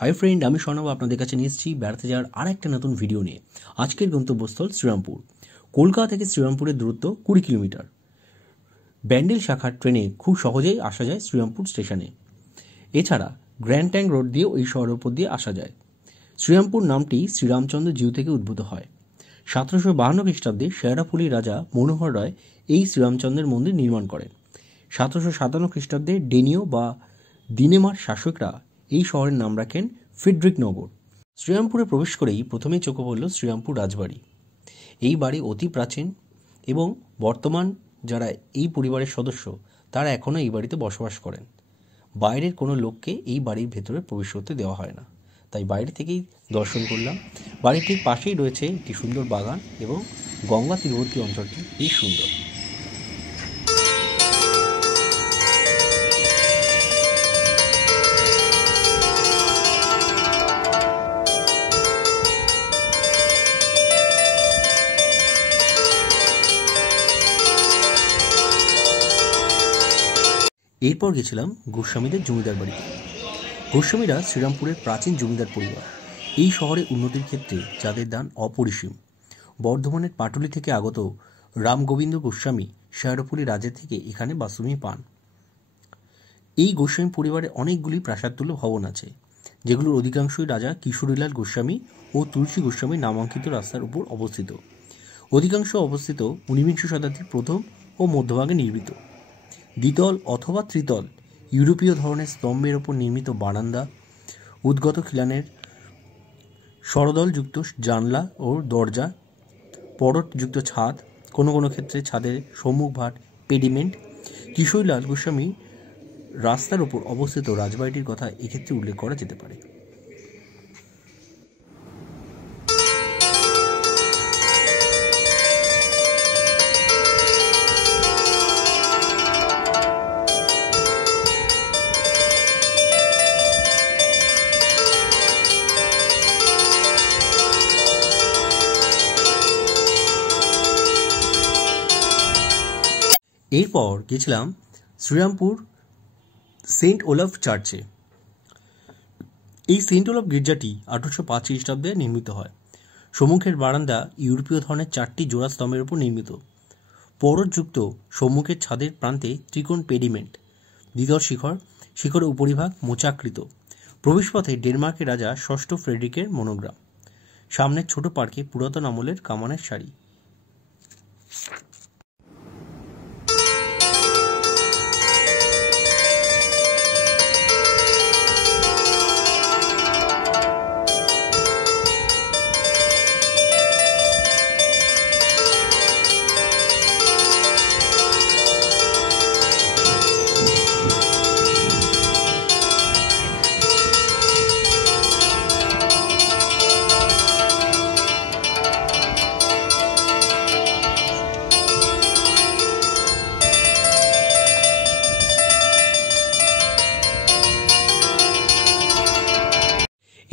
Hi friend, আমি স্বর্ণব আপনাদের কাছে নিয়ে এসেছি বেড়াতে যাওয়ার আর একটা নতুন ভিডিও নিয়ে। আজকের গন্তব্যস্থল শ্রীরামপুর। কলকাতা থেকে শ্রীরামপুরের দূরত্ব 20 কিলোমিটার। ব্যান্ডেল শাখার ট্রেনে খুব সহজেই আসা যায় শ্রীরামপুর স্টেশনে। এছাড়া গ্র্যান্ড ট্যাঙ্ক রোড দিয়েও এই শহরের উপর দিয়ে আসা যায়। শ্রীরামপুর নামটি শ্রীরামচন্দ্র জিউ থেকে উদ্ভূত হয়। 1752 খ্রিস্টাব্দে শেরাফুলি রাজা মনোহর রায় এই শ্রীরামচন্দ্রের মন্দির নির্মাণ করেন। 1757 খ্রিস্টাব্দে ডেনীয় বা দিনেমার শাসকরা এই শহরের নাম রাখেন ফ্রিডরিক নগর। শ্রীরামপুরে প্রবেশ করেই প্রথমেই চোখে পড়ল শ্রীরামপুর রাজবাড়ি। এই বাড়ি অতি প্রাচীন এবং বর্তমান যারা এই পরিবারের সদস্য তারা এখনও এই বাড়িতে বসবাস করেন। বাইরের কোনো লোককে এই বাড়ির ভেতরে প্রবেশ করতে দেওয়া হয় না, তাই বাইরে থেকেই দর্শন করলাম। বাড়ির ঠিক পাশেই রয়েছে একটি সুন্দর বাগান এবং গঙ্গা তীরবর্তী অঞ্চলটি বেশ সুন্দর। এরপর গেছিলাম গোস্বামীদের জমিদার বাড়িতে। গোস্বামীরা শ্রীরামপুরের প্রাচীন জমিদার পরিবার। এই শহরে উন্নতির ক্ষেত্রে যাদের দান অপরিসীম। বর্ধমানের পাটুলি থেকে আগত রামগোবিন্দ গোস্বামী শেরাফুলি রাজের থেকে এখানে বাসভূমি পান। এই গোস্বামী পরিবারের অনেকগুলি প্রাসাদতুল্য ভবন আছে, যেগুলোর অধিকাংশই রাজা কিশোরীলাল গোস্বামী ও তুলসী গোস্বামীর নামাঙ্কিত রাস্তার উপর অবস্থিত। অধিকাংশ অবস্থিত 19বিংশ শতাব্দীর প্রথম ও মধ্যভাগে নির্মিত। দ্বিতল অথবা ত্রিতল ইউরোপীয় ধরনের স্তম্ভের ওপর নির্মিত বারান্দা, উদ্গত খিলানের সরদলযুক্ত জানলা ও দরজা, পরতযুক্ত ছাদ, কোনো কোনো ক্ষেত্রে ছাদের সম্মুখভাগ পেডিমেন্ট। কিশোরীলাল গোস্বামী রাস্তার উপর অবস্থিত রাজবাড়িটির কথা এক্ষেত্রে উল্লেখ করা যেতে পারে। এরপর গেছিলাম শ্রীরামপুর সেন্ট ওলাফ চার্চে। এই সেন্ট ওলাফ গির্জাটি 1805 খ্রিস্টাব্দে নির্মিত হয়। সম্মুখের বারান্দা ইউরোপীয় ধরনের 4টি জোড়া স্তম্ভের উপর নির্মিত। পরতযুক্ত সম্মুখের ছাদের প্রান্তে ত্রিকোণ পেডিমেন্ট, দ্বিতল শিখরের উপরিভাগ মোচাকৃত। প্রবেশপথে ডেনমার্কের রাজা ষষ্ঠ ফ্রেডরিকের মনোগ্রাম। সামনের ছোট পার্কে পুরাতন আমলের কামানের সারি।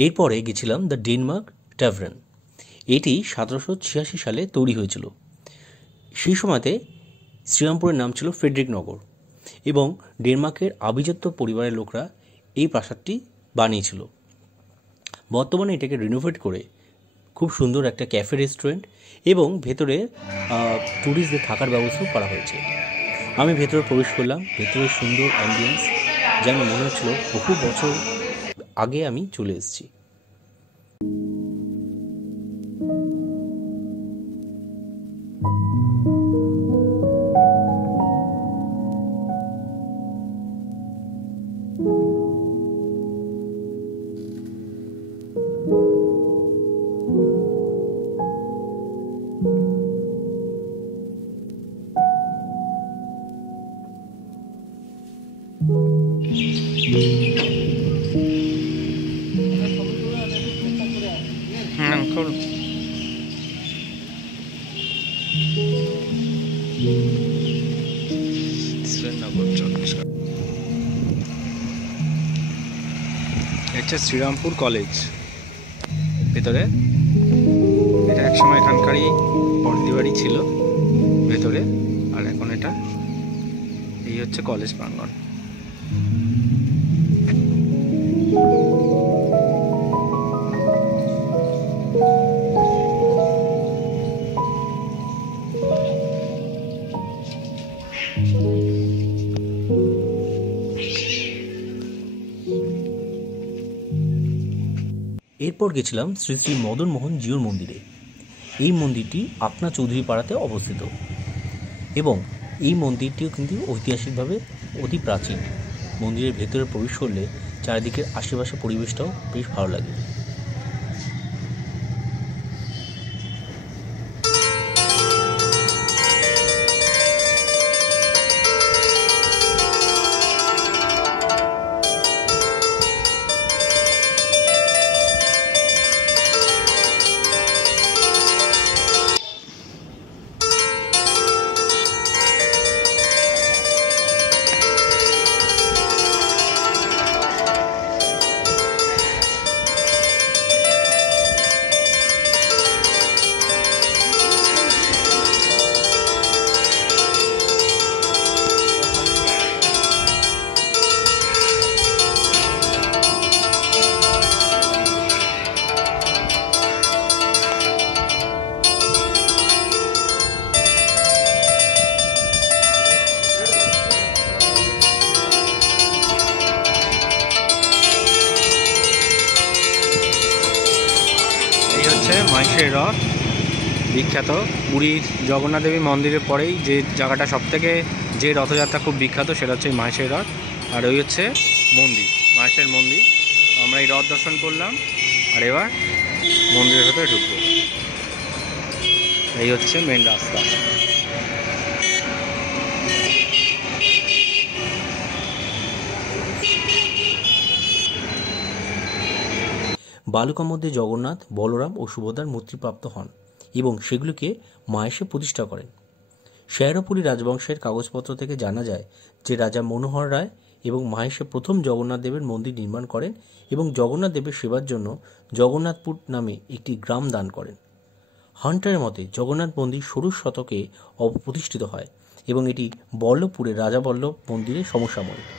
এরপরে গেছিলাম দ্য ডেনমার্ক ট্যাভার্ন। এটি 1786 সালে তৈরি হয়েছিল। সেই সময়তে শ্রীরামপুরের নাম ছিল ফ্রেডরিক নগর এবং ডেনমার্কের আভিজাত্য পরিবারের লোকরা এই প্রাসাদটি বানিয়েছিল। বর্তমানে এটাকে রিনোভেট করে খুব সুন্দর একটা ক্যাফে রেস্টুরেন্ট এবং ভেতরে ট্যুরিস্টদের থাকার ব্যবস্থাও করা হয়েছে। আমি ভেতরে প্রবেশ করলাম। ভেতরে সুন্দর অ্যাম্বিয়েন্স, যেন মনে হচ্ছিল বহু বছর আগে আমি চলে এসেছি। এটা শ্রীরামপুর কলেজ ভেতরে। এটা একসময় এখানকারই বন্দি বাড়ি ছিল ভেতরে, আর এখন এটা এই হচ্ছে কলেজ প্রাঙ্গণ। এরপর গেছিলাম শ্রী শ্রী মদন মোহন জিউর মন্দিরে। এই মন্দিরটি আপনা চৌধুরী পাড়াতে অবস্থিত এবং এই মন্দিরটিও কিন্তু ঐতিহাসিকভাবে অতি প্রাচীন। মন্দিরের ভেতরে প্রবেশ করলে চারিদিকের আশেপাশে পরিবেশটাও বেশ ভালো লাগে। মাহেশের রথ বিখ্যাত পুরীর জগন্নাথ দেবী মন্দিরের পরেই যে জায়গাটা সবথেকে যে রথযাত্রা খুব বিখ্যাত সেটা হচ্ছে মাহেশের রথ। আর ওই হচ্ছে মন্দির, মাহেশের মন্দির। আমরা এই রথ দর্শন করলাম আর এবার মন্দিরের ভেতরে ঢুকবো। এই হচ্ছে মেন রাস্তা। বালুকার মধ্যে জগন্নাথ, বলরাম ও সুভদ্রার মূর্তি প্রাপ্ত হন এবং সেগুলিকে মাহেশে প্রতিষ্ঠা করেন। শেরপুরী রাজবংশের কাগজপত্র থেকে জানা যায় যে রাজা মনোহর রায় এবং মাহেশে প্রথম জগন্নাথ দেবের মন্দির নির্মাণ করেন এবং জগন্নাথ দেবের সেবার জন্য জগন্নাথপুর নামে একটি গ্রাম দান করেন। হান্টারের মতে জগন্নাথ মন্দির ষোড়শ শতকে প্রতিষ্ঠিত হয় এবং এটি বল্লভপুরের রাজা বল্লভ মন্দিরের সমসাময়িক।